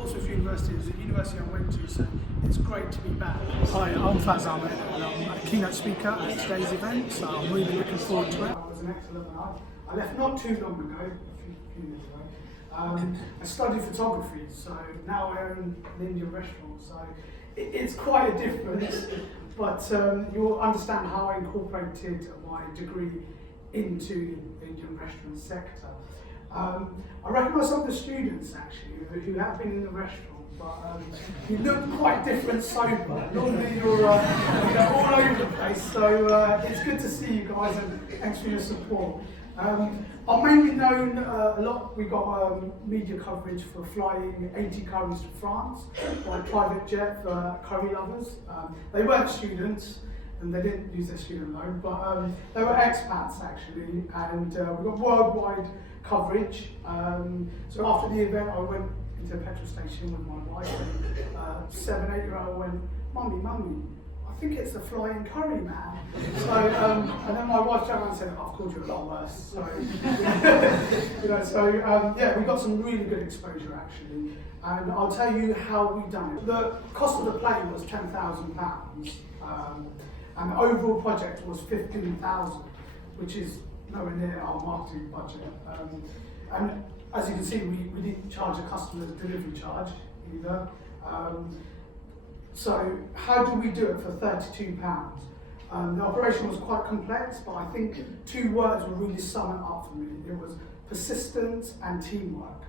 Portsmouth University is a university I went to, so it's great to be back. Hi, I'm Faz Ahmed and I'm a keynote speaker at today's event, so I'm really looking forward to it. I was an excellent night. I left not too long ago, a few years ago. I studied photography, so now I own an Indian restaurant, so it's quite a difference, but you'll understand how I incorporated my degree into the Indian restaurant sector. I recognise some of the students actually who have been in the restaurant, but you look quite different sober. Normally you're all over the place, so it's good to see you guys and thanks for your support. I'm mainly known a lot. We got media coverage for flying 80 curries to France by private jet for curry lovers. They weren't students and they didn't use their student loan, but they were expats actually, and we got worldwide coverage. So after the event, I went into a petrol station with my wife, and 7, 8-year-old went, "Mummy, I think it's the flying curry man." So, and then my wife turned around and said, "I've called you a lot worse." So, yeah, we got some really good exposure actually, and I'll tell you how we done it. The cost of the plane was £10,000, and the overall project was 15,000, which is nowhere near our marketing budget. And as you can see, we didn't charge a customer a delivery charge either. So how do we do it for £32? The operation was quite complex, but I think 2 words will really sum it up for me. It was persistence and teamwork,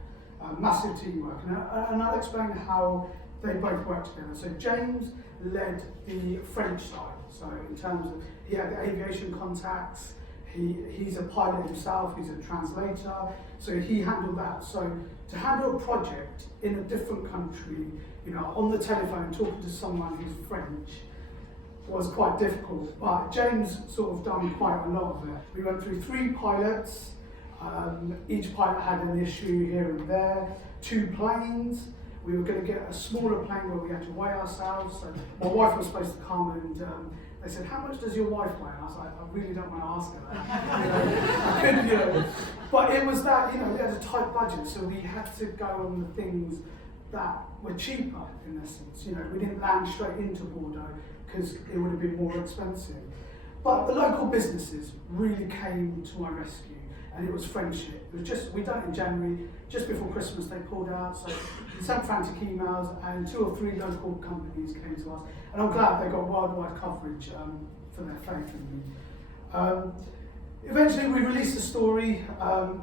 massive teamwork. And I'll explain how they both work together. So James led the French side. So in terms of, he had the aviation contacts, he's a pilot himself, he's a translator, so he handled that. So to handle a project in a different country, on the telephone talking to someone who's French was quite difficult, but James sort of done quite a lot of it. We went through 3 pilots, each pilot had an issue here and there, 2 planes. We were going to get a smaller plane where we had to weigh ourselves. So my wife was supposed to come and they said, "How much does your wife weigh?" And I was like, "I really don't want to ask her that." I couldn't, But it was that, we had a tight budget, so we had to go on the things that were cheaper in essence. We didn't land straight into Bordeaux because it would have been more expensive. But the local businesses really came to my rescue, and it was friendship. It was we done it in January, just before Christmas they pulled out, so we sent frantic emails and 2 or 3 local companies came to us, and I'm glad they got worldwide coverage for their faith in me. Eventually we released the story,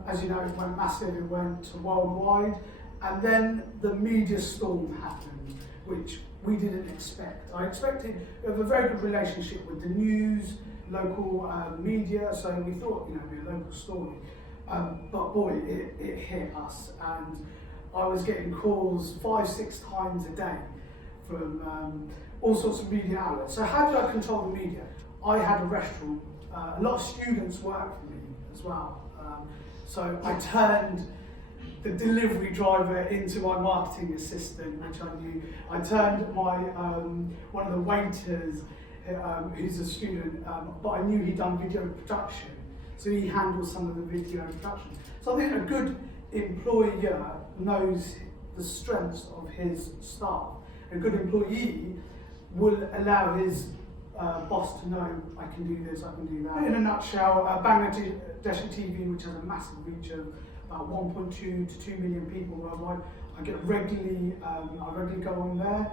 as you know, it went massive, it went worldwide, and then the media storm happened, which we didn't expect. I expected, we have a very good relationship with the news, local media, so we thought, it'd be a local story. But boy, it hit us, and I was getting calls 5-6 times a day from all sorts of media outlets. So how did I control the media? I had a restaurant, a lot of students worked for me as well. So I turned the delivery driver into my marketing assistant, which I knew. I turned my one of the waiters, who's a student, but I knew he'd done video production, so he handles some of the video production. So I think a good employer knows the strengths of his staff. A good employee will allow his boss to know, I can do this, I can do that. In a nutshell, Bangladeshi TV, which has a massive reach of about 1.2 to 2 million people worldwide, I regularly go on there.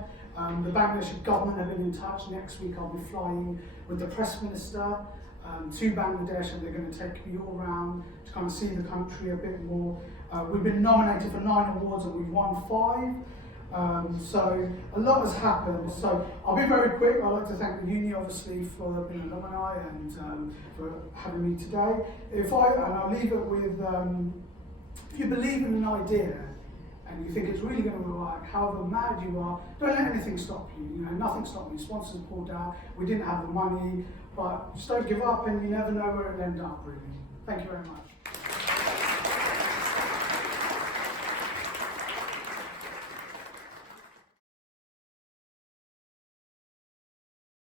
The Bangladeshi government have been in touch. Next week I'll be flying with the Press Minister to Bangladesh, and they're going to take me all around to kind of see the country a bit more. We've been nominated for 9 awards and we've won 5. So a lot has happened. So I'll be very quick. I'd like to thank the uni obviously for being alumni and for having me today. I'll leave it with, if you believe in an idea and you think it's really going to work, however mad you are, don't let anything stop you. Nothing stopped me. Sponsors pulled out. We didn't have the money, but just don't give up, and you never know where it'll end up, really. Thank you very much.